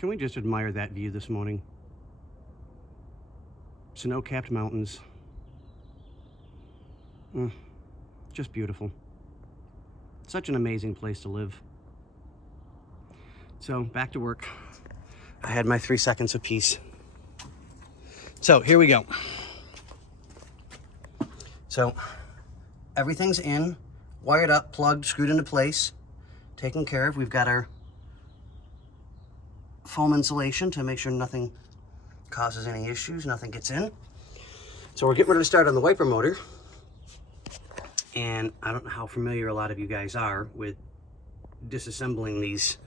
Can we just admire that view this morning? Snow-capped mountains. Just beautiful. Such an amazing place to live. So, back to work. I had my 3 seconds of peace. So, here we go. So, everything's in, wired up, plugged, screwed into place, taken care of. We've got our foam insulation to make sure nothing causes any issues, nothing gets in. So we're getting ready to start on the wiper motor. And I don't know how familiar a lot of you guys are with disassembling these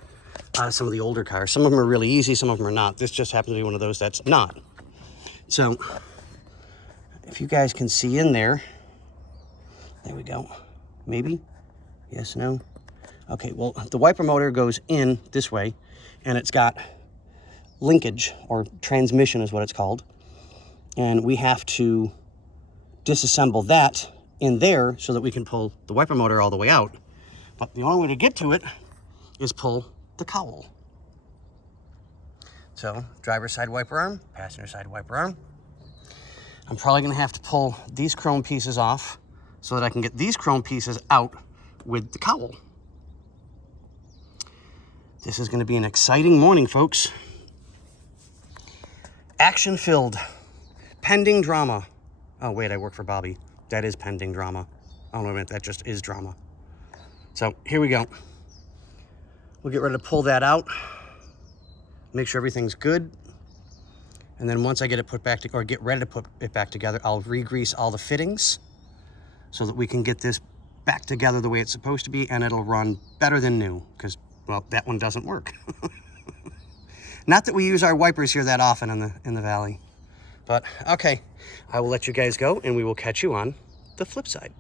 out of some of the older cars. Some of them are really easy, some of them are not. This just happens to be one of those that's not. So if you guys can see in there, there we go. Maybe? Yes, no? Okay, well, the wiper motor goes in this way, and it's got linkage, or transmission is what it's called. And we have to disassemble that in there so that we can pull the wiper motor all the way out. But the only way to get to it is pull the cowl. So, driver's side wiper arm, passenger side wiper arm. I'm probably gonna have to pull these chrome pieces off so that I can get these chrome pieces out with the cowl. This is gonna be an exciting morning, folks. Action-filled, pending drama. Oh wait, I work for Bobby. That is pending drama. Oh no, wait, that just is drama. So here we go. We'll get ready to pull that out, make sure everything's good. And then once I get it put back or get ready to put it back together, I'll re-grease all the fittings so that we can get this back together the way it's supposed to be, and it'll run better than new, because, well, that one doesn't work. Not that we use our wipers here that often in the valley. But, okay, I will let you guys go, and we will catch you on the flip side.